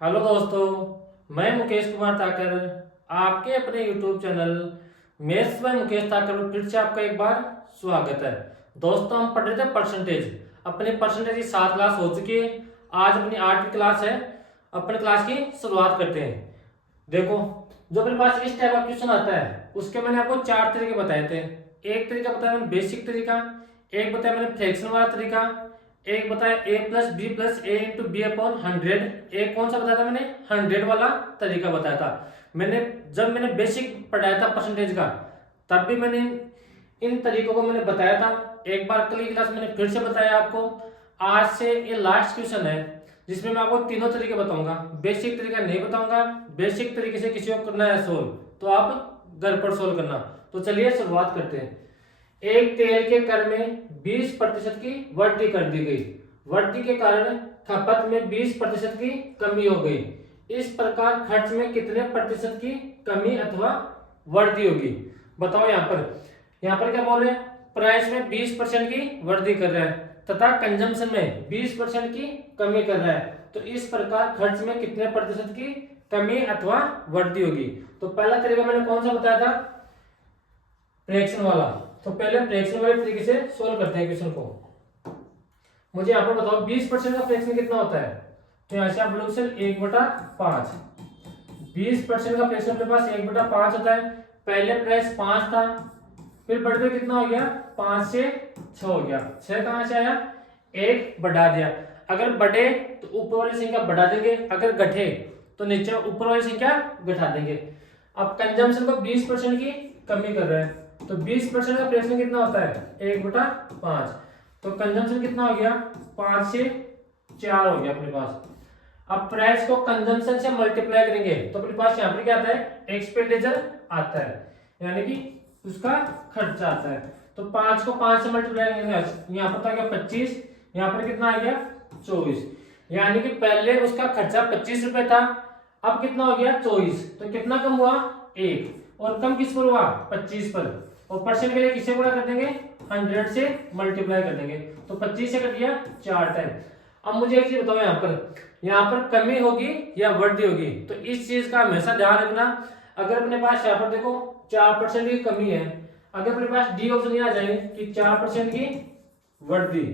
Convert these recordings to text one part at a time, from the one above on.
Hello दोस्तों, मैं मुकेश कुमार ताकर आपके अपने YouTube channel maths by Mukesh Takar में फिर से आपका एक बार स्वागत है। दोस्तों, हम पढ़ रहे थे परसेंटेज। अपनी परसेंटेज की 7 क्लास हो चुकी है। आज अपनी 8वीं क्लास है। अपनी क्लास की शुरुआत करते हैं। देखो, जो अपने पास इस टाइप का क्वेश्चन आता है उसके मैंने आपको 4 तरीके बताए थे। एक तरीका बताया मैंने बेसिक तरीका, एक बताया मैंने फ्रैक्शन वाला तरीका, एक बताया a plus B plus A into B upon 100। एक कौन सा बताया था मैंने? 100 वाला तरीका बताया था। जब मैंने बेसिक पढ़ाया था परसेंटेज का, तब भी मैंने इन तरीकों को मैंने बताया था। एक बार कल की क्लास मैंने फिर से बताया आपको। आज से ये लास्ट क्वेश्चन है जिसमें मैं आपको तीनों तरीके बताऊंगा। बेसिक तरीका नहीं बताऊंगा। बेसिक तरीके से किसी को करना है सोल्व तो आप घर पर सोल्व करना। तो चलिए शुरुआत करते हैं। एक तेल के कर में 20% की वृद्धि कर दी गई। वृद्धि के कारण खपत में 20% की कमी हो गई। इस प्रकार खर्च में कितने प्रतिशत की कमी अथवा वृद्धि होगी? बताओ। यहाँ पर क्या बोल रहे हैं? प्राइस में 20% की वृद्धि कर रहा है तथा कंजम्पशन में 20% की कमी कर रहा है। तो इस प्रकार खर्च में कितने प्रतिशत की कमी अथवा वृद्धि होगी? तो पहला तरीका मैंने कौन सा बताया था? फ्रैक्शन वाला। तो पहले फ्रैक्शन वाले तरीके से सोल्व करते हैं क्वेश्चन को। मुझे यहाँ पर बताओ 20% का फ्रैक्शन कितना होता है? तो यहाँ से आप लोग से 1/5। 20% का फ्रैक्शन अपने पास 1/5 होता है। पहले प्राइस 5 था, फिर बढ़ते कितना हो गया? 5 से 6 हो गया। 6 कहां से आया? 1 बढ़ा दिया। अगर बढ़े तो ऊपर वाली संख्या बढ़ा देंगे, अगर घटे तो नीचे ऊपर वाली संख्या घटा देंगे। अब कंजम्पशन को 20% की कमी कर रहे हैं तो 20% का फ्रैक्शन कितना होता है? 1/5। तो कंजम्पशन कितना हो गया? 5 से 4 हो गया अपने पास। अब प्राइस को कंजम्पशन से मल्टीप्लाई करेंगे तो अपने पास यहाँ पर क्या आता है? एक्सपेंडिचर आता है, यानी कि उसका खर्चा आता है। तो 5 को 5 से मल्टीप्लाई करेंगे, यहाँ पर था क्या? 25। यहाँ पर कितना आ गया? 24। यानी कि पहले उसका खर्चा 25 रुपए था, अब कितना हो गया? 24। तो कितना कम हुआ? 1। और कम किस पर हुआ? 25 पर। और परसेंट के लिए किससे गुणा कर देंगे? 100 से मल्टीप्लाई कर देंगे। तो 25 से कट गया 4 टाइम। अब मुझे एक चीज बताओ, यहाँ पर कमी होगी या वृद्धि होगी? तो इस चीज का हमेशा ध्यान रखना। अगर अपने पास यहाँ पर देखो 4% की कमी है, अगर अपने पास डी ऑप्शन आ जाए कि 4% की वृद्धि,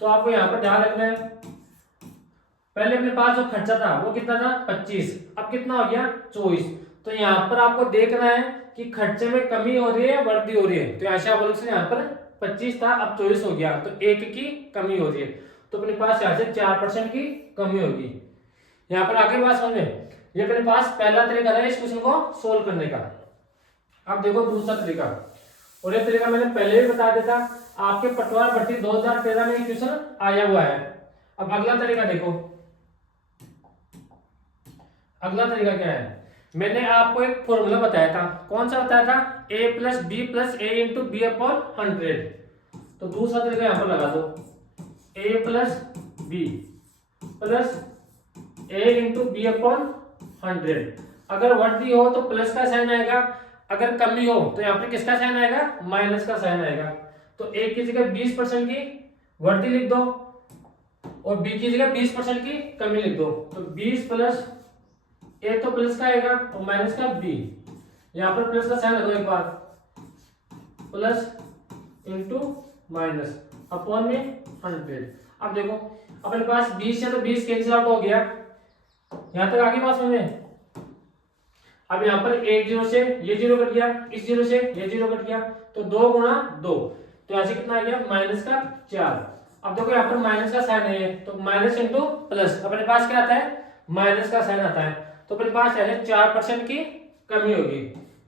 तो आपको यहाँ पर ध्यान रखना है। पहले अपने पास जो खर्चा था वो कितना था? 25। अब कितना हो गया? 24। तो यहाँ पर आपको देखना है कि खर्चे में कमी हो रही है वृद्धि हो रही है। तो यहाँ बोलो से यहाँ पर 25 था, अब 24 हो गया, तो 1 की कमी हो रही है। तो अपने पास यहाँ से 4% की कमी होगी। यहाँ पर आगे बात समझ में। ये अपने पास पहला तरीका था इस क्वेश्चन को सोल्व करने का। अब देखो दूसरा तरीका, और ये तरीका मैंने पहले भी बता दिया था। आपके पटवार भर्ती 2013 में क्वेश्चन आया हुआ है। अब अगला तरीका देखो। अगला तरीका क्या है? मैंने आपको एक फॉर्मूला बताया था। कौन सा बताया था? a plus B plus A into B upon 100। तो दूसरा तरीका यहां पर लगा दो, a plus B plus A into B upon 100। अगर वृद्धि हो तो प्लस का साइन आएगा, अगर कमी हो तो यहाँ पे किसका साइन आएगा? माइनस का साइन आएगा। तो ए की जगह 20% की वृद्धि लिख दो और बी की जगह 20% की कमी लिख दो। तो 20 प्लस ए तो प्लस का आएगा और माइनस का बी। यहाँ पर प्लस का साइन लगाओ एक बार, प्लस इंटू माइनस अपॉन में 100। अब देखो अपने पास 20 से तो 20 कैंसिल आउट हो गया। यहां तक आगे बात समझे। अब यहाँ पर एक जीरो से ये जीरो कट गया, इस जीरो से ये जीरो कट गया, तो 2 गुणा 2, तो यहाँ से कितना आ गया? माइनस का 4। अब देखो यहाँ पर माइनस का साइन है तो माइनस इंटू प्लस, अपने पास क्या आता है? माइनस का साइन आता है। तो अपने पास है 4% की कमी होगी।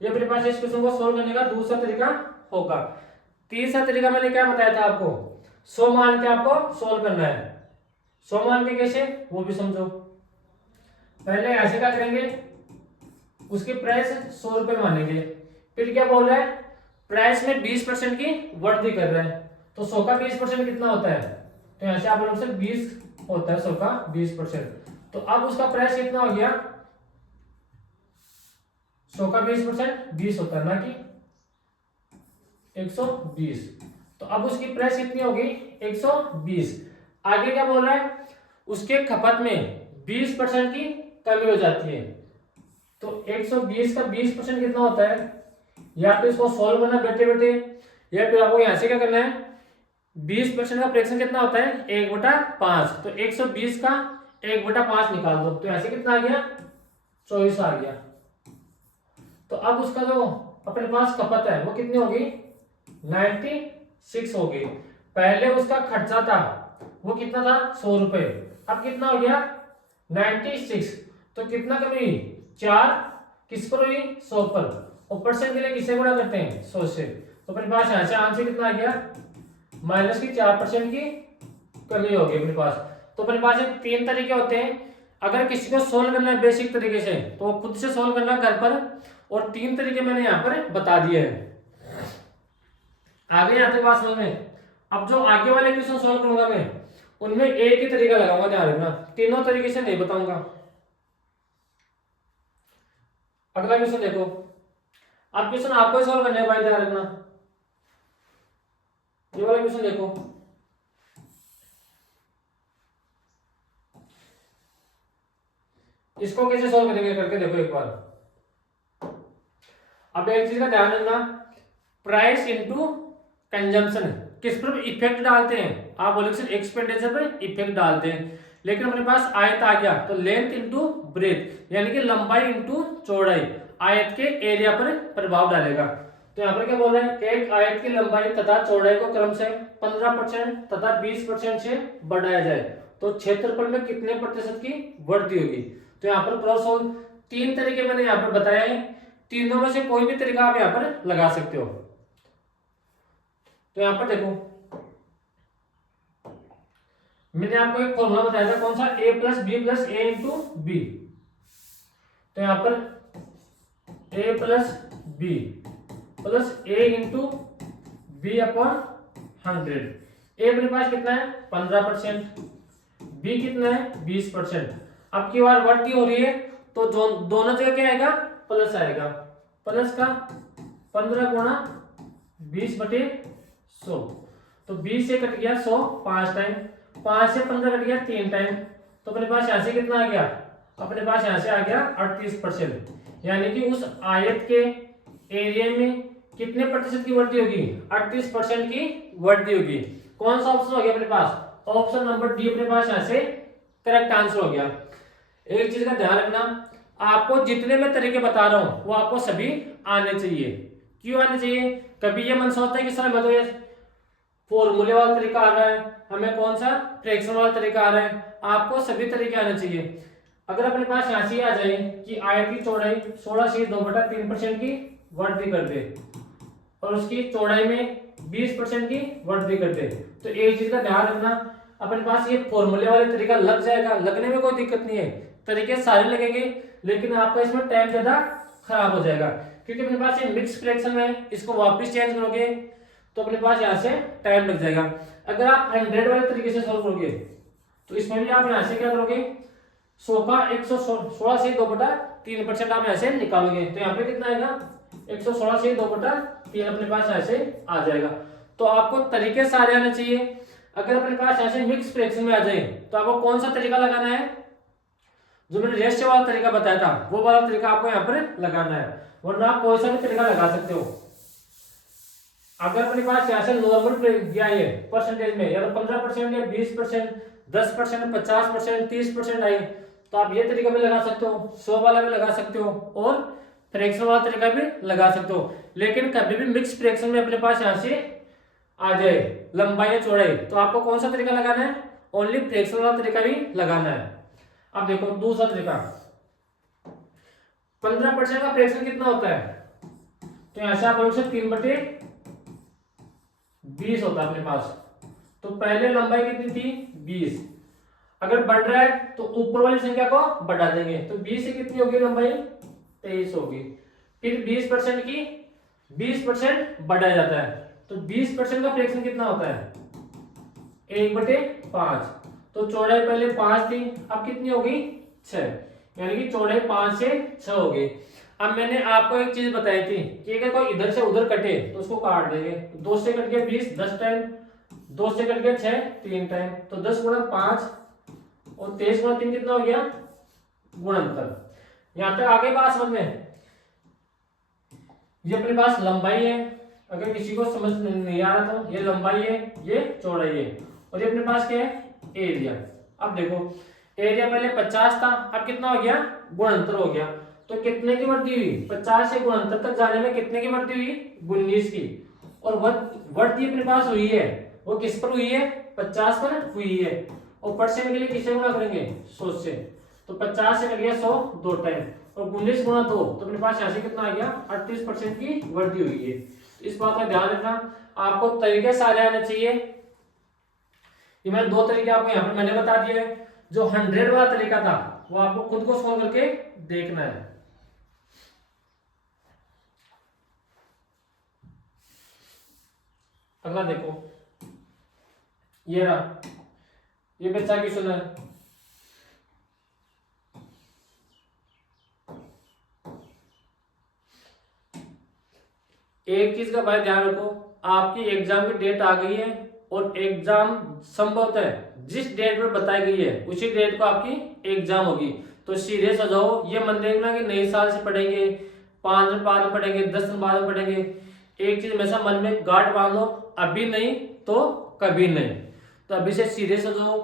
ये अपने पास इस क्वेश्चन को सोल्व करने का दूसरा तरीका होगा। तीसरा तरीका मैंने क्या बताया था आपको? 100 मान के आपको सोल्व करना है। 100 मान के कैसे, वो भी समझो। पहले ऐसे क्या करेंगे? उसकी प्राइस 100 रुपए मानेंगे। फिर क्या बोल रहा है? प्राइस में 20% की वृद्धि कर रहा है। तो 100 का 20% कितना होता है? तो यहां से आप लोग से 20 होता है 100 का 20%। तो अब उसका प्राइस कितना हो गया? 100 का 20% 20 होता है, ना कि 120। तो अब उसकी प्राइस कितनी होगी? 120। आगे क्या बोल रहा है? उसके खपत में 20% की कमी हो जाती है। तो 120 का 20% कितना होता है, या तो इसको सॉल्व करना बैठे बैठे, या फिर आपको यहाँ से क्या करना है, 20% का फ्रैक्शन कितना होता है 1/5, तो 120 का 1/5 निकाल दो, तो यहाँ से कितना आ गया 24 आ गया। तो अब उसका जो अपने पास खपत है वो कितनी होगी 96 होगी। पहले उसका खर्चा था वो कितना था 100 रुपए, अब कितना हो गया 96, तो कितना कमी हुई 4, किस पर हुई 100 पर, और परसेंट के लिए किससे गुणा करते हैं 100 से, तो अपने पास यहाँ से आंसर कितना आ गया माइनस की 4% की कमी होगी अपने पास। तो अपने पास एक 3 तरीके होते हैं, अगर किसी को सोल्व करना है बेसिक तरीके से तो खुद से सोल्व करना घर पर, और 3 तरीके मैंने यहाँ पर बता दिए हैं। आगे यहाँ तक बात समझ में। अब जो आगे वाले क्वेश्चन सोल्व करूंगा मैं उनमें एक ही तरीका लगाऊंगा, ध्यान रखना, तीनों तरीके से नहीं बताऊंगा। अगला क्वेश्चन देखो, अब क्वेश्चन आपको ही सोल्व करना है भाई, ध्यान रखना। ये वाला क्वेश्चन देखो, इसको कैसे सोल्व करेंगे करके देखो एक बार। अब एक चीज का ध्यान रखना, प्राइस इनटू कंजम्पशन किस पर इफेक्ट डालते हैं, आप बोलोगे सर एक्सपेंडिचर पर इफेक्ट डालते हैं, लेकिन अपने पास आयत आ गया तो लेंथ इनटू ब्रेथ, यानी कि लंबाई इनटू चौड़ाई आयत के एरिया पर प्रभाव डालेगा। तो यहाँ पर क्या बोल रहे हैं, एक आयत की लंबाई तथा चौड़ाई को क्रम से 15% तथा 20% से बढ़ाया जाए तो क्षेत्रफल में कितने प्रतिशत की वृद्धि होगी। तो यहाँ पर क्रॉस होल 3 तरीके मैंने यहाँ पर बताए हैं, तीनों में से कोई भी तरीका आप यहाँ पर लगा सकते हो। तो यहां पर देखो मैंने आपको एक फॉर्मूला बताया था, कौन सा, a plus B plus A into B. तो यहां पर a plus B plus A into B upon 100। ए अपने पास कितना है 15%, बी कितना है 20%। अब की बार बढ़ती हो रही है तो दोनों जगह क्या आएगा प्लस आएगा, प्लस का 15 गुणा 20/100, तो 20 से कट गया 100 5 टाइम, 5 से 15 कट गया 3 टाइम, तो अपने पास यहाँ से कितना आ गया, अपने पास यहाँ से आ गया 38%, यानी कि उस आयत के एरिया में कितने प्रतिशत की वृद्धि होगी 38% की वृद्धि होगी। कौन सा ऑप्शन हो गया अपने पास, ऑप्शन नंबर डी अपने पास यहाँ से करेक्ट आंसर हो गया। एक चीज का ध्यान रखना, आपको जितने मैं तरीके बता रहा हूं वो आपको सभी आने चाहिए। क्यों आने चाहिए, कभी ये मन सोचता है कि सर मैं तो ये फॉर्मूले वाला तरीका आ रहा है, हमें कौन सा फ्रैक्शन वाला तरीका आ रहा है, आपको सभी तरीके आने चाहिए। अगर अपने पास यहाँ से आ जाए कि आयत की चौड़ाई 16 से 2/3% की वृद्धि कर दे और उसकी चौड़ाई में 20% की वृद्धि कर दे, तो एक चीज का ध्यान रखना, अपने पास ये फॉर्मूले वाले तरीका लग जाएगा, लगने में कोई दिक्कत नहीं है, तरीके सारे लगेंगे, लेकिन आपका इसमें टाइम ज्यादा खराब हो जाएगा, क्योंकि अपने पास ये मिक्स फ्रैक्शन है, इसको वापस चेंज करोगे तो अपने पास यहाँ से टाइम लग जाएगा। अगर आप 100 वाले तरीके से सॉल्व करोगे तो इसमें भी आप यहाँ से क्या करोगे, 100 का 116 से 2/3% आप यहाँ से निकालोगे, तो यहाँ पे कितना आएगा 116 से 2/3 अपने पास यहाँ से आ जाएगा। तो आपको तरीके सारे आने चाहिए। अगर अपने पास यहाँ से मिक्स फ्रैक्शन में आ जाए तो आपको कौन सा तरीका लगाना है, जो मैंने रेशियो वाला तरीका बताया था वो वाला तरीका आपको यहाँ पर लगाना है, वरना आप कोई सा भी तरीका लगा सकते हो। अगर अपने पास यहाँ से नॉर्मल दिया है परसेंटेज में, या तो 15% या 20%, 10%, 50%, 30% आई, तो आप ये तरीका भी लगा सकते हो, 100 वाला भी लगा सकते हो और फ्रैक्शन वाला तरीका भी लगा सकते हो। लेकिन कभी भी मिक्स फ्रैक्शन में अपने पास यहाँ से आ जाए लंबाई या चौड़ाई, तो आपको कौन सा तरीका लगाना है, ओनली फ्रैक्शन वाला तरीका भी लगाना है। अब देखो दूसरा तरीका, 15% का फ्रैक्शन कितना होता है, तो यहां से आप लोग से 3/20 होता है अपने पास, तो पहले लंबाई कितनी थी 20, अगर बढ़ रहा है तो ऊपर वाली संख्या को बढ़ा देंगे, तो 20 से कितनी होगी लंबाई 23 होगी, फिर 20% की 20% बढ़ाया जाता है, तो 20% का फ्रैक्शन कितना होता है 1/5, तो चौड़ाई पहले 5 थी, अब कितनी होगी 6, यानी कि चौड़ाई 5 से 6 होगी। अब मैंने आपको एक चीज बताई थी कि अगर कोई इधर से उधर कटे तो उसको काट देंगे, 2 से कट गया 20 10 टाइम, 2 से कट गया 6 3 टाइम, तो 10 गुणा 5 और 23 गुणा 3 कितना हो गया गुणनफल। यहां तक आगे बात समझ में। ये अपने पास लंबाई है, अगर किसी को समझ नहीं आ रहा तो ये लंबाई है, ये चौड़ाई है, और ये अपने पास क्या है, एरिया। अब देखो एरिया पहले 50 था, अब कितना हो गया, गुणनफल हो गया। तो कितने की वृद्धि हुई, 50 से गुणनफल तक जाने में कितने की वृद्धि हुई, 19 की। और वृद्धि अपने पास हुई है, वो किस पर हुई है, 50 पर हुई है। और परसेंट के लिए किससे गुणा करेंगे, 100 से। तो 50 से कर गया 100 दो टाइम, और 19 गुणा 2, तो अपने पास यहाँ से कितना आ गया, 38% की वृद्धि हुई है। तो इस बात का ध्यान रखना, आपको तरीके सारे आने चाहिए। ये मैंने दो तरीके आपको यहाँ पर मैंने बता दिए है। जो 100 वाला तरीका था वो आपको खुद को सॉल्व करके देखना है। अगला देखो, ये रहा, ये बच्चा क्वेश्चन है। एक चीज का भाई ध्यान रखो, आपकी एग्जाम की डेट आ गई है, और एग्जाम संभवतः जिस डेट पर बताई गई है उसी डेट को आपकी एग्जाम होगी। तो सीरियस हो जाओ, ये मन देखना कि नए साल से पढ़ेंगे, 5 दिन बाद में पढ़ेंगे, 10 दिन बाद में पढ़ेंगे। एक चीज हमेशा मन में गांठ बांध लो, अभी नहीं तो कभी नहीं। तो अभी से सीरियस हो जाओ,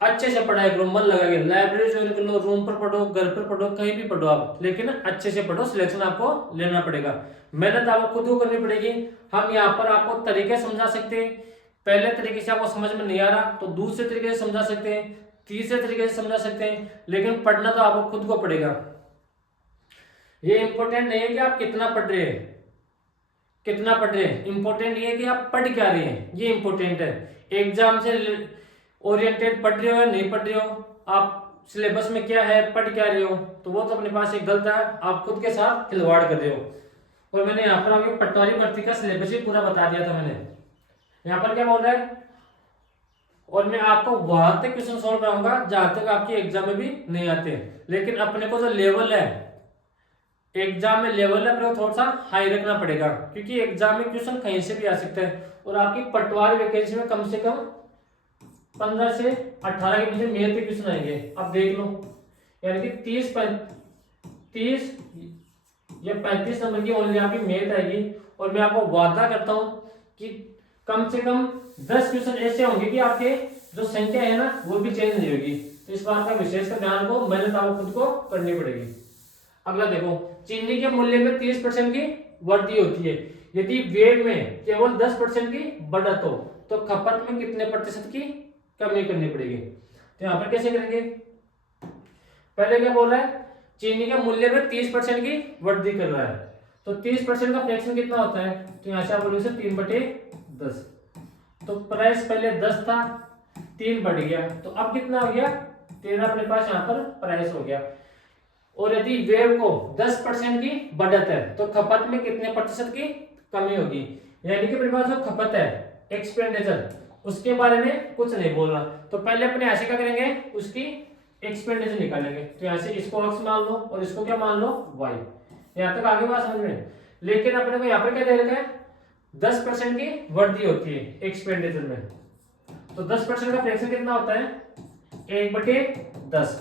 अच्छे से पढ़ाई करो, मन लगा के, लाइब्रेरी ज्वाइन कर लो, रूम पर पढ़ो, घर पर पढ़ो, कहीं भी पढ़ो आप, लेकिन अच्छे से पढ़ो, सिलेक्शन आपको लेना पड़ेगा, मेहनत आपको खुद को करनी पड़ेगी। हम यहाँ पर आपको तरीके समझा सकते हैं, पहले तरीके से आपको समझ में नहीं आ रहा तो दूसरे तरीके से समझा सकते हैं, तीसरे तरीके से समझा सकते हैं, लेकिन पढ़ना तो आपको खुद को पड़ेगा। ये इंपॉर्टेंट नहीं है कि आप कितना पढ़ रहे हैं, कितना पढ़ रहे हैं, इंपॉर्टेंट ये है कि आप पढ़ क्या रहे हैं, ये इंपॉर्टेंट है। एग्जाम से ओरिएंटेड पढ़ रहे हो या नहीं पढ़ रहे हो, आप सिलेबस में क्या है, पढ़ क्या रहे हो, तो वो तो अपने पास एक गलत है, आप खुद के साथ खिलवाड़ कर रहे हो। और मैंने यहाँ पर आपकी पटवारी भर्ती का सिलेबस भी पूरा बता दिया था मैंने। यहाँ पर क्या बोल रहा है, और मैं आपको वहां तक क्वेश्चन सॉल्व कराऊंगा जहां तक आपके एग्जाम में भी नहीं आते, लेकिन अपने को जो लेवल है एग्जाम में, लेवल है अपने को थोड़ा सा हाई रखना पड़ेगा, क्योंकि एग्जाम में क्वेश्चन कहीं से भी आ सकता है। और आपकी पटवारी वैकेंसी में कम से कम 15 से 18 के बीच मेल के क्वेश्चन आएंगे। अब देख लो, यानी कि 30 या 35 नंबर की ओनली आपकी मेथ आएगी। और मैं आपको वादा करता हूं कि कम से कम 10 क्वेश्चन ऐसे होंगे कि आपके जो संख्या है ना वो भी चेंज नहीं होगी। तो इस बात का विशेष कर ध्यान को, मेहनत आपको खुद को करनी पड़ेगी। अगला देखो, चीनी के मूल्य में 30% की वृद्धि होती है यदि वेग में केवल 10% की बढ़त हो, तो खपत में कितने प्रतिशत की कमी करनी पड़ेगी। तो यहाँ पर कैसे करेंगे, पहले क्या बोल रहा है, चीनी के मूल्य में 30% की वृद्धि कर रहा है, तो 30% का फ्रैक्शन कितना होता है, तो यहाँ से आप बोलोगे 3/10। तो प्राइस पहले 10 था, 3 बढ़ गया, तो अब कितना हो गया, 13 अपने पास यहाँ पर प्राइस हो गया। और यदि वेव को 10% की बढ़त है तो खपत में कितने प्रतिशत की कमी होगी, यानी कि अपने पास जो खपत है एक्सपेंडिचर, उसके बारे में कुछ नहीं बोल रहा। तो पहले अपने ऐसे क्या करेंगे, उसकी एक्सपेंडिचर निकालेंगे। तो यहाँ से इसको x मान लो और इसको क्या मान लो y। यहाँ तक आगे बात समझ में। लेकिन अपने को यहाँ पर क्या दे रखा है, 10% की वृद्धि होती है एक्सपेंडिचर में। तो 10% का फ्रैक्शन कितना होता है, 1/10।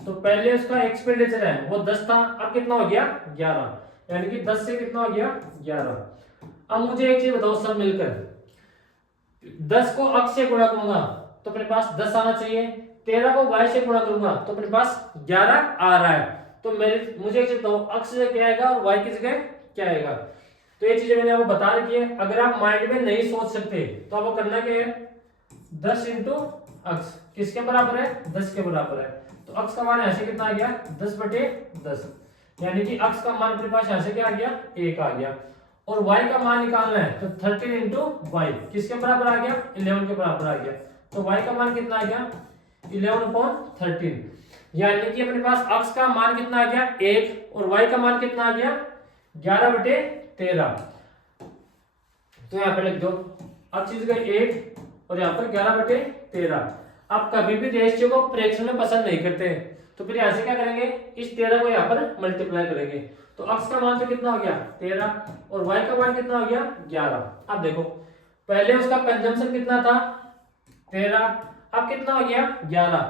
तो पहले उसका एक्सपेंडिचर है वो 10 था, अब कितना हो गया 11, यानी कि 10 से कितना हो गया 11। अब मुझे एक चीज बताओ सब मिलकर, 10 को x से गुणा करूंगा तो अपने पास 10 आना चाहिए, 13 को y से गुणा करूंगा तो अपने पास 11 आ रहा है। तो मुझे एक चीज बताओ, x से क्या आएगा और y की जगह क्या आएगा। तो ये चीजें मैंने आपको बता रखी है, अगर आप माइंड में नहीं सोच सकते तो आपको करना क्या है, 10 इंटू x किसके बराबर है, 10 के बराबर है। तो x का मान ऐसे कितना आ गया, 10/10, यानी कि x का मान अपने पास यहाँ से क्या आ गया, 1 आ गया। और y का मान निकालना है तो 13 इंटू वाई किसके बराबर आ गया, 11 के बराबर आ गया। तो y का मान कितना आ गया, 11/13, यानी कि अपने पास x का मान कितना आ गया 1 और y का मान कितना आ गया 11/13। तो यहाँ पे लिख दो x की जगह 1 और यहाँ पर 11/13। आप कभी भी रेशियो को फ्रैक्शन में पसंद नहीं करते, तो फिर यहाँ से क्या करेंगे, इस 13 को यहाँ पर मल्टीप्लाई करेंगे। तो x का मान तो कितना हो गया 13 और y का मान कितना हो गया 11। अब देखो पहले उसका कंजम्पशन कितना था 13, अब कितना हो गया 11,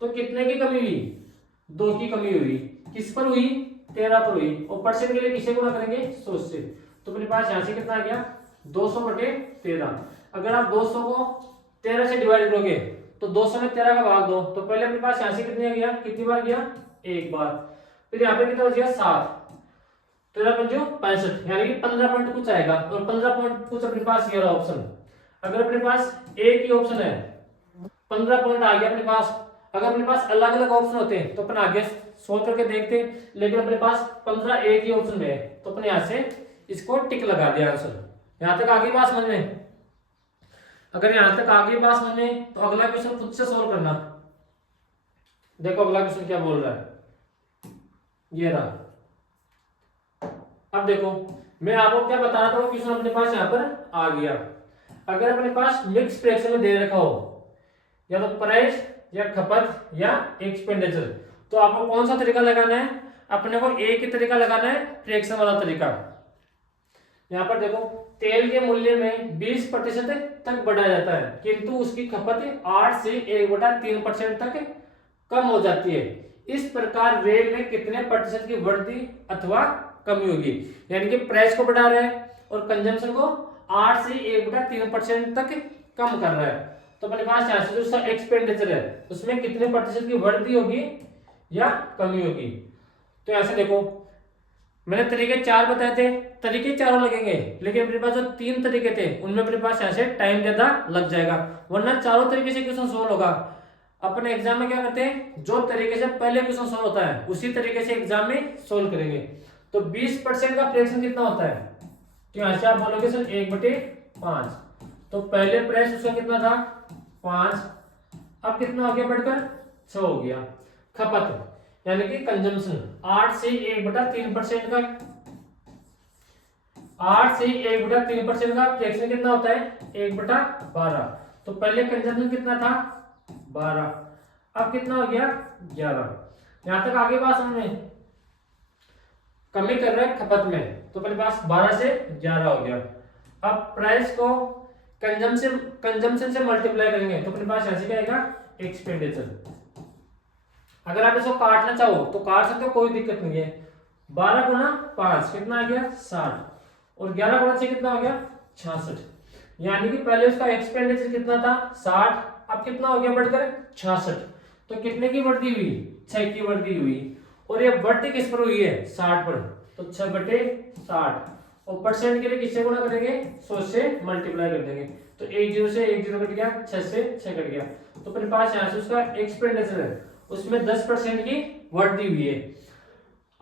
तो कितने की कमी हुई 2 की कमी हुई, किस पर हुई, 13 पर हुई, और परसेंट के लिए किसे गुणा करेंगे, 100 से। तो अपने पास यहाँ से कितना आ गया, 200 बटे 13। अगर आप 200 को 13 से डिवाइड करोगे तो 200 में 13 का भाग दो, तो पहले अपने पास यहाँ से कितने गया, कितनी बार गया, एक बार। फिर यहाँ पे कितना बच गया, 7, 13 पंजो 65, यानी कि 15 पॉइंट कुछ आएगा, और 15 पॉइंट कुछ अपने पास ये वाला ऑप्शन। अगर अपने पास एक ही ऑप्शन है, 15 पॉइंट आ गया अपने पास। अगर अपने पास अलग अलग ऑप्शन होते तो अपन आगे सोल्व करके देखते, लेकिन अपने पास 15 एक ही ऑप्शन में है, तो अपने यहाँ से इसको टिक लगा दिया आंसर। यहाँ तक आगे बात समझ में? अगर यहाँ तक आगे बात समझ में तो अगला क्वेश्चन खुद से सोल्व करना। देखो अगला क्वेश्चन क्या बोल रहा है, ये रहा। अब देखो मैं आपको क्या बता रहा था, वो क्वेश्चन अपने पास यहाँ पर आ गया। अगर अपने पास मिक्स फ्रैक्शन में दे रखा हो, या तो प्राइस या खपत या एक्सपेंडिचर, तो आपको कौन सा तरीका लगाना है, अपने को एक ही तरीका लगाना है, फ्रैक्शन वाला तरीका। यहाँ पर देखो तेल के मूल्य में 20% तक बढ़ाया जाता है, किंतु उसकी खपत 8 से 1/3% तक कम हो जाती है। इस प्रकार रेल में कितने प्रतिशत की वृद्धि अथवा कमी होगी, यानी कि प्राइस को बढ़ा रहा है और कंजम्पशन को 8 से 1/3% तक कम कर रहा है। तो अपने पास यहाँ से जो उसका एक्सपेंडिचर है उसमें कितने प्रतिशत की वृद्धि होगी या कमी होगी। तो ऐसे देखो मैंने तरीके 4 बताए थे, तरीके चारों लगेंगे, लेकिन अपने पास जो 3 तरीके थे उनमें अपने पास ऐसे टाइम ज्यादा लग जाएगा, वरना चारों तरीके से क्वेश्चन सोल्व होगा। अपने एग्जाम में क्या करते हैं, जो तरीके से पहले क्वेश्चन सोल्व होता है उसी तरीके से एग्जाम में सोल्व करेंगे। तो 20% का फ्रैक्शन कितना होता है, तो यहाँ से आप बोलोगे सर 1/5। तो पहले प्राइस उसका कितना था, 5, अब कितना हो गया बढ़कर 6 हो गया। खपत यानी कि कंजम्पशन 8 से 1/3% का, 8 से 1/3% का फ्रैक्शन कितना होता है, 1/12। तो पहले कंजम्पशन कितना था, 12, अब कितना हो गया, 11। यहां तक आगे बात समझ में? कमी कर रहे हैं खपत में, तो अपने पास 12 से 11 हो गया। अब प्राइस को कंजम्पशन से मल्टीप्लाई करेंगे तो अपने पास ऐसे क्या आएगा, एक्सपेंडिचर। अगर आप इसको काटना चाहो तो काट सकते हो, कोई दिक्कत नहीं है। 12 गुना 5 कितना आ गया, 60, और 11 गुना 6 कितना हो गया, 66। यानी कि पहले उसका एक्सपेंडिचर कितना था, 60, अब कितना हो गया बढ़कर 66। तो कितने की वृद्धि हुई, 6 की वृद्धि हुई, और ये वृद्धि किस पर हुई है, 60 पर। तो 6/60, और परसेंट के लिए किससे गुणा करेंगे, 100 से मल्टीप्लाई कर देंगे। तो 1 0 से 1 0 कट गया, 6 से 6 कट गया। तो अपने पास यहाँ से उसका एक्सपेंडिचर है उसमें 10% की वृद्धि हुई है।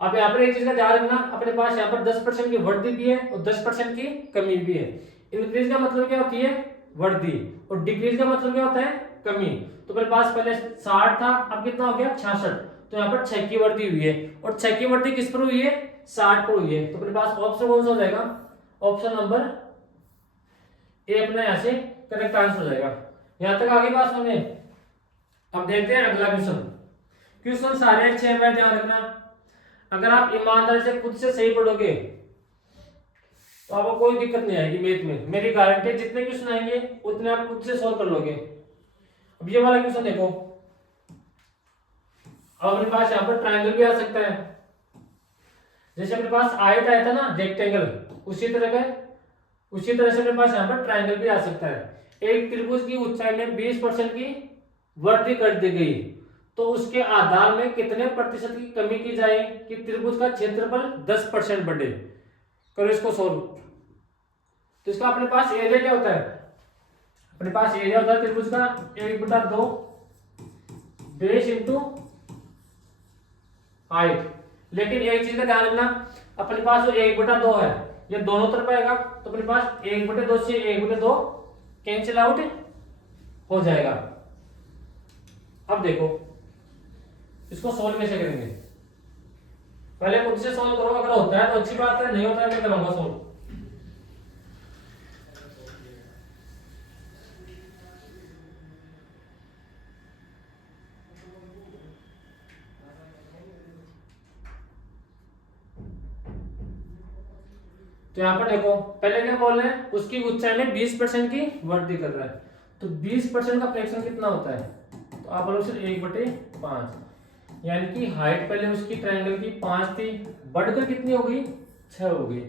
अब यहाँ पर एक चीज का ध्यान रखना, अपने पास यहाँ पर 10% की वृद्धि भी है और 10% की कमी भी है। इंक्रीज का मतलब क्या होती है, वृद्धि, और डिक्रीज का मतलब क्या होता है, कमी। तो मेरे पास पहले 60 था, अब कितना हो गया, 66। तो यहाँ पर 6 की वृद्धि हुई है, और 6 की वृद्धि किस पर हुई है, 60 पर हुई है। तो मेरे पास ऑप्शन कौन सा हो जाएगा, ऑप्शन नंबर ए अपना यहाँ से करेक्ट आंसर हो जाएगा। यहाँ तक आगे बात समझे। अब देखते हैं अगला क्वेश्चन। क्वेश्चन सारे अच्छे हैं, ध्यान रखना। अगर आप ईमानदारी से खुद से सही पढ़ोगे तो आपको कोई दिक्कत नहीं आएगी मैथ में, मेरी गारंटी है। जितने क्वेश्चन आएंगे उतने आप खुद से सोल्व कर लोगे। अब ये वाला क्वेश्चन देखो, अब अपने पास यहाँ पर ट्रायंगल भी आ सकता है। जैसे अपने पास आयत आया था ना, रेक्टेंगल, उसी तरह से अपने पास यहाँ पर ट्रायंगल भी आ सकता है। एक त्रिभुज की ऊंचाई में 20% की वृद्धि कर दी गई, तो उसके आधार में कितने प्रतिशत की कमी की जाए कि त्रिभुज का क्षेत्रफल 10% बढ़े। करो इसको सोल्व। तो इसका अपने पास एरिया क्या होता है, अपने पास एरिया होता है त्रिभुज का 1/2 बेस इंटू हाइट। लेकिन एक चीज का ध्यान रखना, अपने पास जो 1/2 है ये दोनों तरफ आएगा, तो अपने पास 1/2 से 1/2 कैंसिल आउट हो जाएगा। अब देखो इसको सोल्व कैसे करेंगे, पहले खुद से सोल्व करो, अगर होता है तो अच्छी बात है, नहीं होता है मैं करूंगा सोल्व। तो यहां पर देखो पहले क्या बोल रहे हैं, उसकी ऊंचाई में 20% की वृद्धि कर रहा है, तो 20% का फ्रैक्शन कितना होता है, तो आप बोलो सर 1/5। यानी कि हाइट पहले उसकी ट्रायंगल की 5 थी, बढ़कर कितनी हो गई 6 हो गई।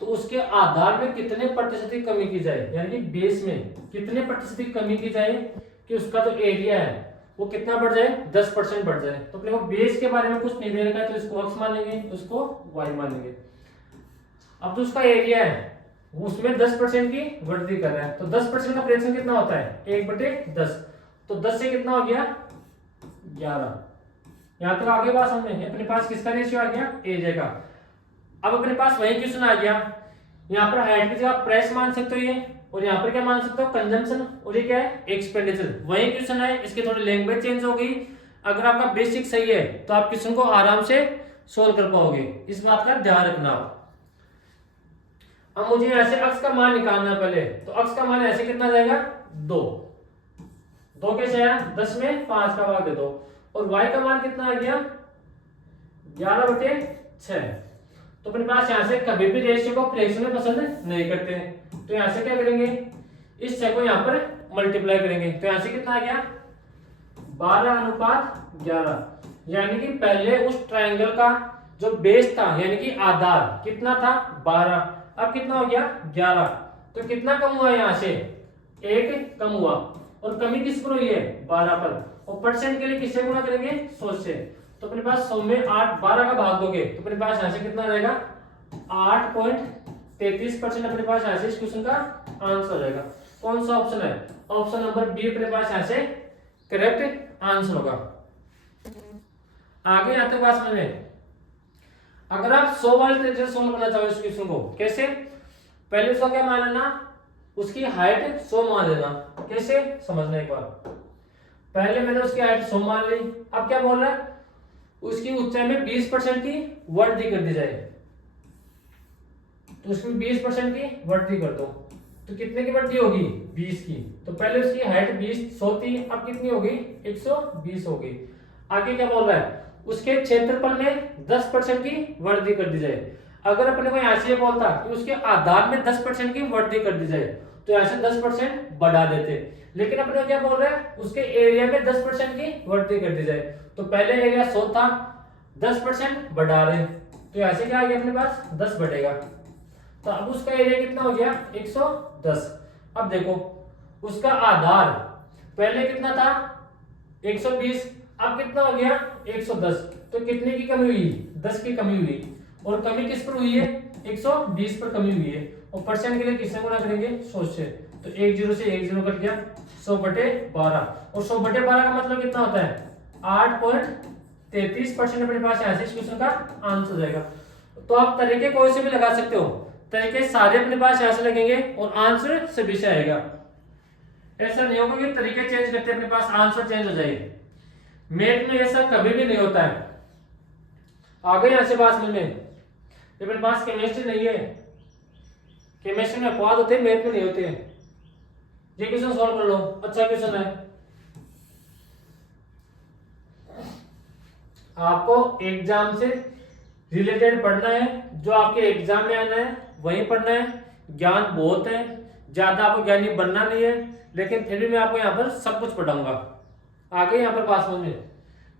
तो उसके आधार में कितने प्रतिशत की कमी की जाए, यानी कि बेस में कितने प्रतिशत की कमी की जाए कि उसका जो एरिया है वो कितना बढ़ जाए, 10% बढ़ जाए। तो अपने को बेस के बारे में कुछ नहीं दे रखा है, तो इसको x मानेंगे, उसको y मानेंगे। अब जो उसका एरिया है वो उसमें 10% की वृद्धि कर रहा है, तो 10% का फ्रैक्शन कितना होता है 1/10। तो 10 से कितना हो गया 11। यहां तक आगे बात समझ में, अपने पास किसका रेशियो आ गया एरिया का। अब अपने पास वही क्वेश्चन आ गया, यहाँ पर हाइट की जगह आप प्राइस मान सकते हो ये, और यहाँ पर क्या मान सकते हो कंजम्पशन, और ये क्या है एक्सपेंडिचर। वही क्वेश्चन है, इसकी थोड़ी लैंग्वेज चेंज हो गई। अगर आपका बेसिक सही है तो आप क्वेश्चन को आराम से सोल्व कर पाओगे, इस बात का ध्यान रखना। अब मुझे ऐसे अक्स का मान निकालना है पहले, तो अक्स का मान ऐसे कितना जाएगा 2। 2 कैसे आया 10 में 5 का भाग दे दो, और y का मान कितना आ गया 11/6। तो अपने पास यहाँ से कभी भी रेशियो को फ्रैक्शन में पसंद नहीं करते हैं, तो यहाँ से क्या करेंगे इस 6 को यहाँ पर मल्टीप्लाई करेंगे, तो यहाँ से कितना आ गया 12:11। यानी कि पहले उस ट्रायंगल का जो बेस था यानी कि आधार कितना था 12, अब कितना हो गया 11। तो कितना कम हुआ यहाँ से 1 कम हुआ, और कमी किस पर हुई है 12 पर, और परसेंट के लिए किससे गुणा करेंगे 100 से। तो अपने पास 100 में 12 का भाग दोगे तो अपने पास यहाँ से कितना रहेगा 8.33%। अपने पास यहाँ से इस क्वेश्चन का आंसर रहेगा। कौन सा ऑप्शन है, ऑप्शन नंबर बी अपने पास यहाँ से करेक्ट आंसर होगा। आगे यहाँ तक बात समझ में। अगर आप 100 वाले तरीके से सोल्व करना चाहो इस क्वेश्चन को, कैसे, पहले उसका क्या मान लेना, उसकी हाइट 100 मान लेना। कैसे समझना एक बार, पहले मैंने उसकी हाइट 100 मान ली, अब क्या बोल रहा है उसकी ऊंचाई में 20% की वृद्धि कर दी जाए, तो उसमें 20% की वृद्धि कर दो, तो कितने की वृद्धि होगी 20 की। तो पहले उसकी हाइट 100 थी, अब कितनी होगी 120 होगी। आगे क्या बोल रहा है उसके क्षेत्रफल में 10% की वृद्धि कर दी जाए। अगर अपने को यहाँ से बोलता कि उसके आधार में 10% की वृद्धि कर दी जाए तो यहाँ से 10% बढ़ा देते, लेकिन अपने क्या बोल रहे हैं उसके एरिया में 10% की वृद्धि कर दी जाए। तो पहले एरिया 100 था, 10% बढ़ा रहे, तो यहाँ से क्या आ गया अपने पास 10 बढ़ेगा। तो अब उसका एरिया कितना हो गया 110। अब देखो उसका आधार पहले कितना था 120, अब कितना हो गया 110। तो कितने की कमी हुई 10 की कमी हुई, और कमी किस पर हुई है 120 पर कमी हुई है, और परसेंट के लिए किससे गुणा करेंगे 100 से। तो 1 0 से 1 0 कट गया 100/12, और 100/12 का मतलब कितना होता है 8.33%। अपने पास यहाँ से इस क्वेश्चन का आंसर जाएगा। तो आप तरीके कोई से भी लगा सकते हो, तरीके सारे अपने पास यहाँ से लगेंगे और आंसर सभी से आएगा। ऐसा नहीं होगा कि तरीके चेंज करते अपने पास आंसर चेंज हो जाए, मैथ में ऐसा कभी भी नहीं होता है। आगे यहां से बात समझ में, जब मेरे पास केमिस्ट्री नहीं है, केमिस्ट्री में अपवाद होते हैं मैथ में नहीं होते हैं। ये क्वेश्चन सॉल्व कर लो, अच्छा क्वेश्चन है। आपको एग्जाम से रिलेटेड पढ़ना है, जो आपके एग्जाम में आना है वही पढ़ना है। ज्ञान बहुत है, ज्यादा आपको ज्ञानी बनना नहीं है, लेकिन फिर भी मैं आपको यहाँ पर सब कुछ पढ़ाऊंगा। आगे यहाँ पर बात समझ में,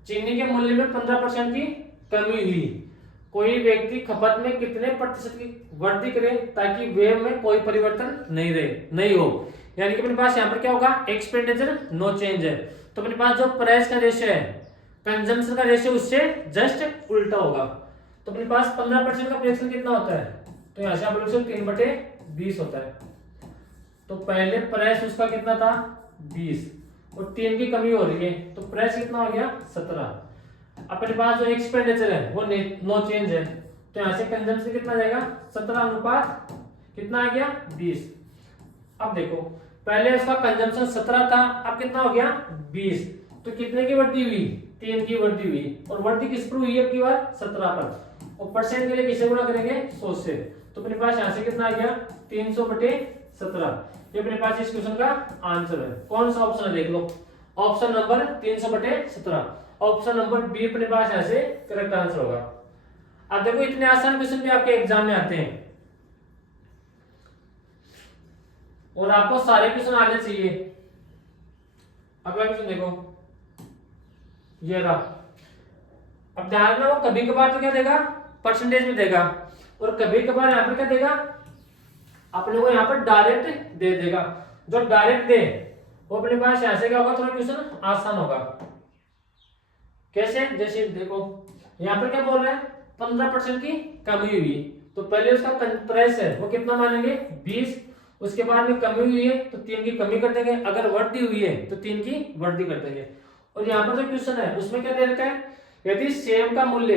चीनी के मूल्य में 15% की कमी हुई, कोई व्यक्ति खपत में कितने प्रतिशत की वृद्धि करे ताकि वे में कोई परिवर्तन नहीं हो। यानी कि अपने पास यहाँ पर क्या होगा एक्सपेंडिचर नो चेंज है, तो अपने पास जो प्राइस का रेशियो है कंजम्पशन का रेशियो उससे जस्ट उल्टा होगा। तो अपने पास 15% का फ्रैक्शन कितना होता है, तो यहाँ से आप लोग 3/20 होता है। तो पहले प्राइस उसका कितना था 20, और 3 की कमी हो रही है, तो प्राइस कितना हो गया 17। अपने पास जो एक्सपेंडिचर है वो नो चेंज है, तो यहाँ से कंजम्पशन कितना जाएगा 17 अनुपात कितना आ गया 20। अब देखो पहले उसका कंजम्पशन 17 था, अब कितना हो गया 20, तो कितने की वृद्धि हुई 3 की वृद्धि हुई, और वृद्धि किस पर हुई अब की बार 17 पर, और परसेंट के लिए किसे गुणा करेंगे 100 से। तो अपने पास यहाँ से कितना आ गया 300/17। ये अपने पास इस क्वेश्चन का आंसर है। कौन सा ऑप्शन है देख लो, option number 300/17, option number B अपने पास यहाँ से करेक्ट आंसर होगा। अब देखो इतने आसान क्वेश्चन भी आपके एग्जाम में आते हैं, और आपको सारे क्वेश्चन आने चाहिए। अगला क्वेश्चन देखो, ये रहा अब ध्यान रखना, वो कभी कभार तो क्या देगा, परसेंटेज में देगा, और कभी कभार यहाँ पर क्या देगा, अपने को यहाँ पर डायरेक्ट दे देगा। जो डायरेक्ट दे वो अपने पास ऐसे क्या होगा, थोड़ा क्वेश्चन आसान होगा। कैसे, जैसे देखो यहाँ पर क्या बोल रहा है, 15% की कमी हुई, तो पहले उसका प्राइस है वो कितना मानेंगे, 20। उसके बाद में कमी हुई है तो 3 की कमी कर देंगे, अगर वृद्धि हुई है तो 3 की वृद्धि कर देंगे। और यहाँ पर जो क्वेश्चन है उसमें क्या दे रखा है, यदि सेब का मूल्य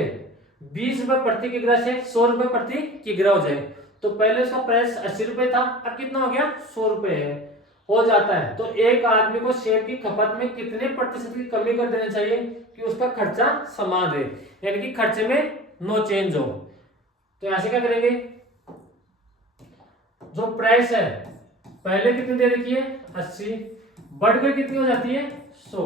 20 रुपए प्रति किग्रा से 100 रुपए प्रति किग्रा हो जाए, तो पहले उसका प्राइस 80 रुपए था, अब कितना हो गया, 100 रुपए है, हो जाता है, तो एक आदमी को सेब की खपत में कितने प्रतिशत की कमी कर देना चाहिए कि उसका खर्चा समान रहे, यानी कि खर्चे में नो चेंज हो। तो ऐसे क्या करेंगे, जो प्राइस है पहले कितनी दे रखी है, 80, बढ़कर कितनी हो जाती है, 100,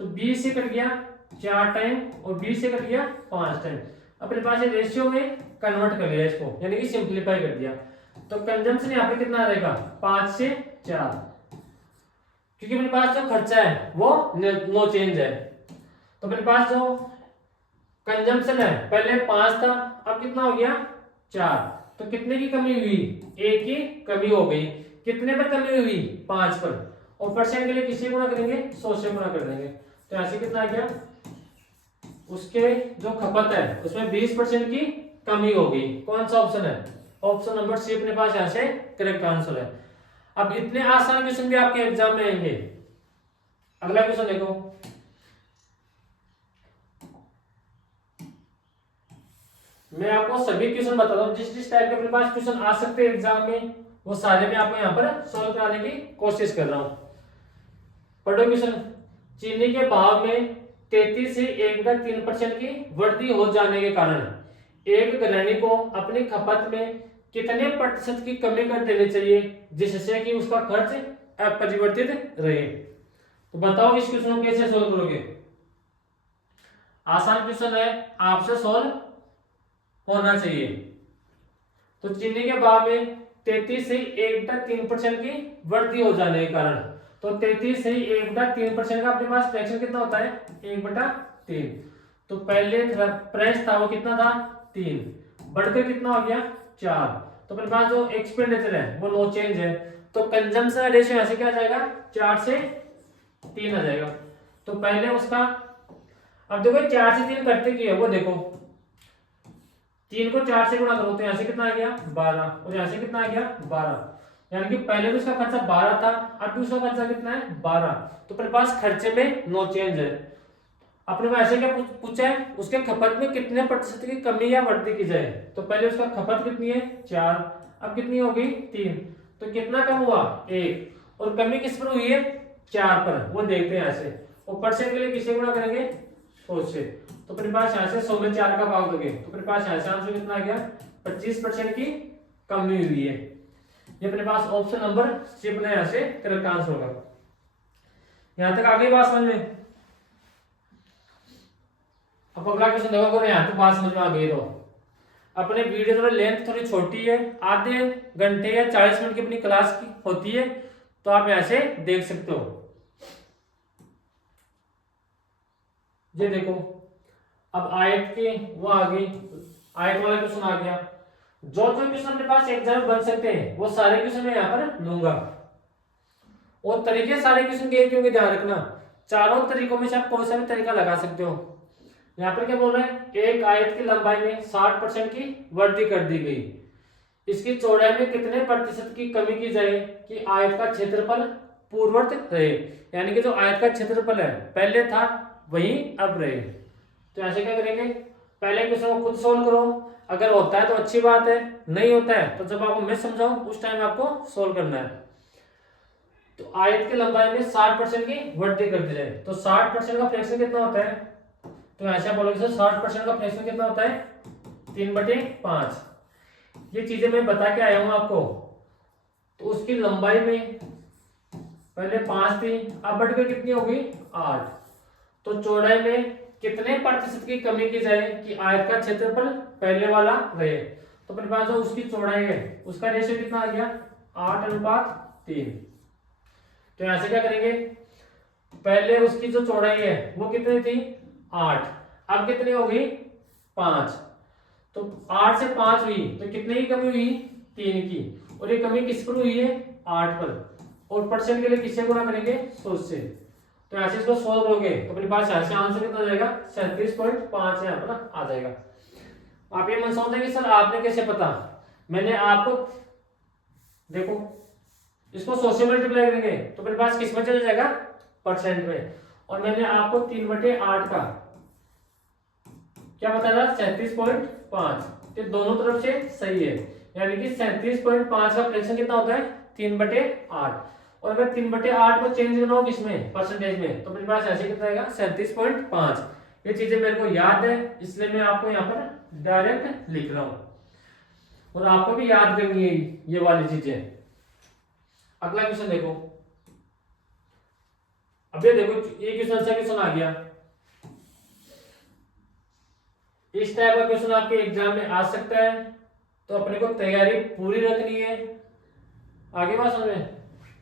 तो 20 से कट गया 4 टाइम और 20 से कट गया 5 टाइम। अपने पास ये रेशियो में कन्वर्ट कर लिया इसको, यानी कि सिंप्लीफाई कर दिया, तो कंजम्पशन यहाँ पे कितना रहेगा, 5 से 4, क्योंकि मेरे पास जो खर्चा है वो नो चेंज है। तो मेरे पास जो कंजम्पशन है पहले 5 था, अब कितना हो गया, 4, तो कितने की कमी हुई, 1 की कमी हो गई, कितने पर कमी हुई, 5 पर, और परसेंट के लिए किसी गुणा करेंगे, 100 से गुणा कर देंगे, तो ऐसे कितना आ गया, उसके जो खपत है उसमें 20% की कमी हो गई। कौन सा ऑप्शन है, ऑप्शन नंबर सी अपने पास यहाँ से करेक्ट आंसर है। अब इतने आसान क्वेश्चन भी आपके एग्जाम में आएंगे। अगला क्वेश्चन देखो, मैं आपको सभी क्वेश्चन बताता हूँ, जिस जिस टाइप के अपने पास क्वेश्चन आ सकते हैं एग्जाम में, वो सारे मैं आपको यहाँ पर सॉल्व कराने की कोशिश कर रहा हूँ। पढ़ो क्वेश्चन, चीनी के भाव में 33 से 1.3% की वृद्धि हो जाने के कारण एक गृहिणी को अपनी खपत में कितने प्रतिशत की कमी कर देनी चाहिए जिससे कि उसका खर्च अपरिवर्तित रहे। तो बताओ इस क्वेश्चन को कैसे सोल्व करोगे। आसान क्वेश्चन है, आपसे सोल्व होना चाहिए। तो चीनी के भाव में 33 से 1.3% की वृद्धि हो जाने के कारण, तो 33 से 1/3% का अपने पास फ्रैक्शन कितना होता है, 1/3। तो पहले प्राइस था वो कितना था, 3, बढ़कर कितना हो गया, 4, तो अपने पास जो एक्सपेंडिचर है वो नो चेंज है, तो कंजम्पशन रेशियो ऐसे क्या आ जाएगा, 4 से 3 आ जाएगा। तो पहले उसका, अब देखो 4 से 3 करते की है वो देखो, 3 को 4 से गुणा करो तो यहाँ से कितना आ गया, 12, और यहाँ से कितना आ गया, 12, यानी कि पहले भी उसका खर्चा 12 था, अब भी उसका खर्चा कितना है, 12, तो अपने पास खर्चे में नो चेंज है। अपने पास ऐसे क्या पूछा है, उसके खपत में कितने प्रतिशत की कमी या वृद्धि की जाए, तो पहले उसका खपत कितनी है, 4, अब कितनी हो गई, 3, तो कितना कम हुआ, 1, और कमी किस पर हुई है, 4 पर, वो देखते हैं ऐसे, और परसेंट के लिए किसे गुणा करेंगे, 100 से, तो अपने पास यहाँ से 100 में 4 का भाग दोगे तो अपने पास यहाँ से आंसर कितना आ गया, 25% की कमी हुई है। ये अपने पास ऑप्शन नंबर सी अपने यहाँ से करेक्ट आंसर होगा। यहाँ तक आगे बात समझ में। अब अगला क्वेश्चन देखो, अगर यहाँ तक बात समझ में आ गई तो अपने वीडियो थोड़ी लेंथ थोड़ी छोटी है, आधे घंटे या 40 मिनट की अपनी क्लास की होती है, तो आप यहाँ से देख सकते हो। ये देखो, अब आयत के वो आ गई, आयत वाला क्वेश्चन आ गया। जो जो क्वेश्चन अपने पास एग्जाम बन सकते हैं वो सारे क्वेश्चन मैं यहाँ पर लूंगा, और तरीके सारे क्वेश्चन के क्योंकि ध्यान रखना, चारों तरीकों में से आप कोई सा भी तरीका लगा सकते हो। यहाँ पर क्या बोल रहे हैं, एक आयत की लंबाई में 60% की वृद्धि कर दी गई, इसकी चौड़ाई में कितने प्रतिशत की कमी की जाए कि आयत का क्षेत्रफल पूर्ववत रहे, यानी कि जो आयत का क्षेत्रफल है पहले था वही अब रहे। तो ऐसे क्या करेंगे, पहले क्वेश्चन को खुद सोल्व करो, अगर होता है तो अच्छी बात है, नहीं होता है तो जब आपको मैं समझाऊं उस टाइम आपको सोल्व करना है। तो आयत की लंबाई में 60% की वृद्धि कर दी जाए, तो 60% का फ्रैक्शन कितना होता है, तो ऐसा बोलोगे सर 60% का फ्रैक्शन कितना होता है, 3/5। ये चीजें मैं बता के आया हूं आपको। तो उसकी लंबाई में पहले 5 थी, अब बढ़कर कितनी होगी, 8, तो चौड़ाई में कितने प्रतिशत की कमी की जाए कि आयत का क्षेत्रफल पहले वाला रहे, तो अपने पास जो उसकी चौड़ाई है उसका रेशियो कितना आ गया, 8:3। तो यहां से क्या करेंगे, पहले उसकी जो चौड़ाई है वो कितनी थी, 8, अब कितनी हो गई 5। तो 8 से 5 हुई तो कितने की कमी हुई 3 की, और ये कमी किस पर हुई है 8 पर, और परसेंट के लिए किससे गुणा करेंगे 100 से। तो ऐसे इसको सोल्व करोगे तो अपने पास ऐसे आंसर कितना आ जाएगा 37.5 यहाँ पर आ जाएगा। आप ये मन सोचते कि सर आपने कैसे पता, मैंने आपको देखो इसको 100 से मल्टीप्लाई करेंगे तो अपने पास किस में चला जाएगा परसेंट में, और मैंने आपको 3/8 का क्या बताया 37.5, तो दोनों तरफ से सही है, यानी कि 37.5 का फ्रैक्शन कितना होता है 3/8। और अगर 3/8 को चेंज करना हो किसमें परसेंटेज में तो अपने पास ऐसे कितना आएगा 37.5। ये चीजें मेरे को याद है इसलिए मैं आपको यहाँ पर डायरेक्ट लिख रहा हूं, और आपको भी याद करनी है ये वाली चीजें। अगला क्वेश्चन देखो, अब ये देखो ये क्वेश्चन आ गया, इस टाइप का क्वेश्चन आपके एग्जाम में आ सकता है, तो अपने को तैयारी पूरी रखनी है। आगे बात समझ में,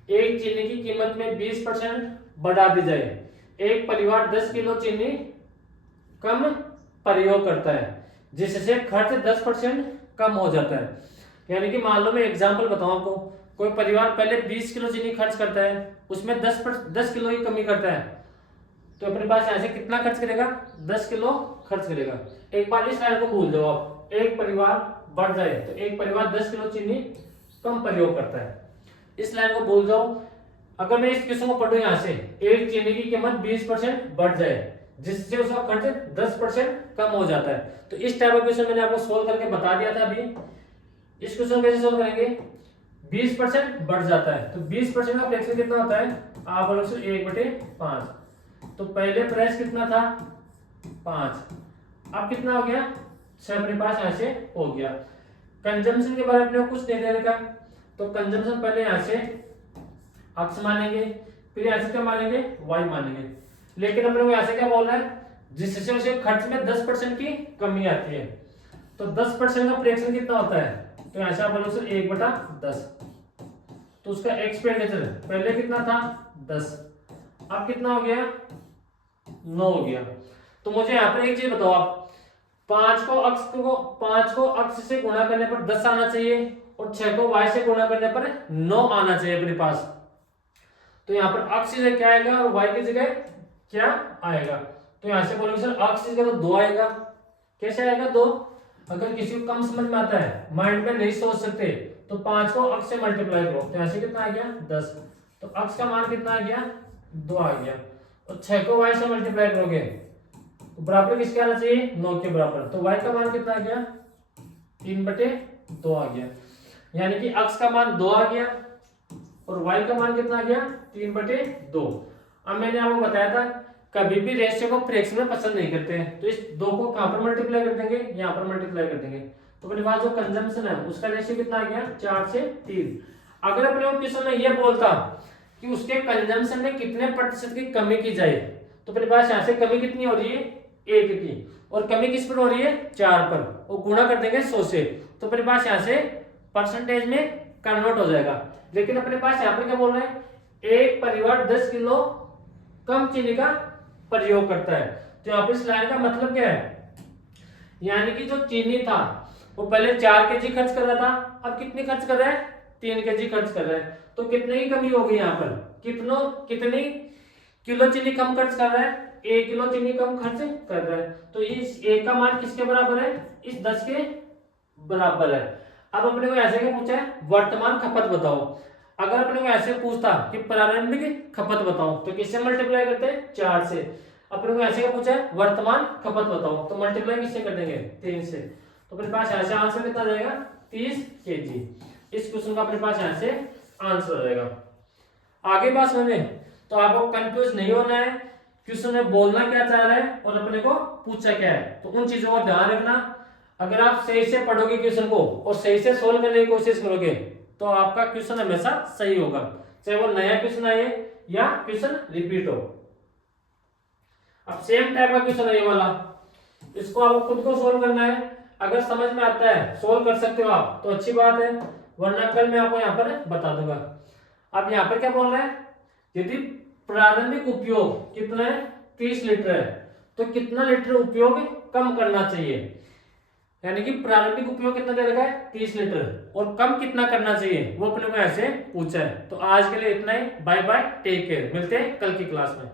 एक चीनी की कीमत में 20% बढ़ा दी जाए, एक परिवार 10 किलो चीनी कम प्रयोग करता है जिससे खर्च 10% कम हो जाता है। यानी कि मान लो मैं एग्जांपल बताऊं आपको, कोई परिवार पहले 20 किलो चीनी खर्च करता है, उसमें 10 किलो ही कमी करता है, तो अपने पास ऐसे कितना खर्च करेगा 10 किलो खर्च करेगा। एक बार इस लाइन को भूल जाओ आप, एक परिवार बढ़ जाए तो एक परिवार 10 किलो चीनी कम प्रयोग करता है, इस लाइन को भूल जाओ। अगर मैं इस क्वेश्चन को पढ़ूं यहाँ से, एक चीनी की कीमत 20% बढ़ जाए जिससे उसका खर्च 10% कम हो जाता है, तो इस टाइप का क्वेश्चन मैंने आपको सोल्व करके बता दिया था अभी। इस क्वेश्चन कैसे सोल्व करेंगे, 20% बढ़ जाता है तो 20% का फ्रैक्शन कितना होता है, आप बोलो 1/5। तो पहले प्राइस कितना था 5, अब कितना हो गया 6, अपने पास ऐसे हो गया। कंजम्पशन के बारे में अपने कुछ नहीं दे रखा, तो कंजम्पशन पहले यहाँ से x मानेंगे, फिर ऐसे क्या मानेंगे y मानेंगे, लेकिन अपने को ऐसे क्या बोलना है जिससे उसे खर्च में 10% की कमी आती है, तो 10% का फ्रैक्शन कितना होता है, तो ऐसे आप बोलो 1/10। तो उसका एक्सपेंडिचर पहले कितना था 10, अब कितना हो गया 9 हो गया। तो मुझे यहाँ पर एक चीज बताओ आप, 5 को अक्स से गुणा करने पर 10 आना चाहिए और 6 को y से गुणा करने पर 9 आना चाहिए अपने पास। तो यहाँ पर अक्स की जगह क्या आएगा और y की जगह क्या आएगा, तो यहाँ से बोलोगे सर अक्स की जगह तो 2 आएगा। कैसे आएगा 2, अगर किसी को कम समझ में आता है, माइंड में नहीं सोच सकते, तो 5 को अक्स से मल्टीप्लाई करो, तो यहाँ से कितना आ गया 10, तो अक्स का मान कितना आ गया 2 आ गया, और 6 को y से मल्टीप्लाई करोगे तो बराबर किसके आना चाहिए 9 के बराबर, तो y का मान कितना आ गया 3/2 आ गया, यानी कि x का मान 2 आ गया और y का मान कितना आ गया 3/2। अब मैंने आपको बताया था कभी भी रेशियो को फ्रैक्शन में पसंद नहीं करते हैं, तो इस 2 को कहां पर मल्टीप्लाई कर देंगे, यहां पर मल्टीप्लाई कर देंगे, तो अपने पास जो कंजम्पशन है उसका रेशियो कितना आ गया 4 से 3। अगर अपने को क्वेश्चन में यह बोलता कि उसके कंजम्पशन में कितने प्रतिशत की कमी की जाए, तो अपने पास यहाँ से कमी कितनी हो रही है 1 की, और कमी किस पर हो रही है 4 पर, और गुणा कर देंगे 100 से, तो अपने पास यहाँ से परसेंटेज में कन्वर्ट हो जाएगा। लेकिन अपने पास यहाँ पर क्या बोल रहे हैं, एक परिवार 10 किलो कम चीनी का प्रयोग करता है, तो यहाँ पर इस लाइन का मतलब क्या है, यानी कि जो चीनी था वो पहले 4 kg खर्च कर रहा था, अब कितनी खर्च कर रहा है 3 kg खर्च कर रहा है, तो कितने की कमी होगी यहाँ पर, कितनी किलो चीनी कम खर्च कर रहा है, 1 किलो चीनी कम खर्च कर रहा है, तो इस 1 का मान किसके बराबर है, इस 10 के बराबर है। अब अपने को ऐसे क्या पूछा है, वर्तमान खपत बताओ। अगर अपने को ऐसे पूछता कि प्रारंभिक खपत बताओ, तो किससे मल्टीप्लाई करते हैं 4 से। अपने को ऐसे क्या पूछा है, वर्तमान खपत बताओ, तो मल्टीप्लाई किससे कर देंगे 3 से, तो अपने पास ऐसे आंसर कितना जाएगा 30 kg। इस क्वेश्चन का अपने पास यहाँ से आंसर हो जाएगा। आगे बात समझे, तो आपको कंफ्यूज नहीं होना है, क्वेश्चन में बोलना क्या चाह रहा है और अपने को पूछा क्या है, तो उन चीजों का ध्यान रखना। अगर आप सही से पढ़ोगे क्वेश्चन को और सही से सोल्व करने की कोशिश करोगे, तो आपका क्वेश्चन हमेशा सही होगा, चाहे वो नया क्वेश्चन आए या क्वेश्चन रिपीट हो। अब सेम टाइप का क्वेश्चन है ये वाला, इसको आपको खुद को सोल्व करना है। अगर समझ में आता है, सोल्व कर सकते हो आप, तो अच्छी बात है, वरना कल मैं आपको यहाँ पर बता दूंगा। अब यहाँ पर क्या बोल रहा है, यदि प्रारंभिक उपयोग कितना है 30 लीटर है, तो कितना लीटर उपयोग कम करना चाहिए, यानी कि प्रारंभिक उपयोग कितना दे रखा है 30 लीटर, और कम कितना करना चाहिए वो अपने को ऐसे पूछा है। तो आज के लिए इतना ही, बाय बाय, टेक केयर, मिलते हैं कल की क्लास में।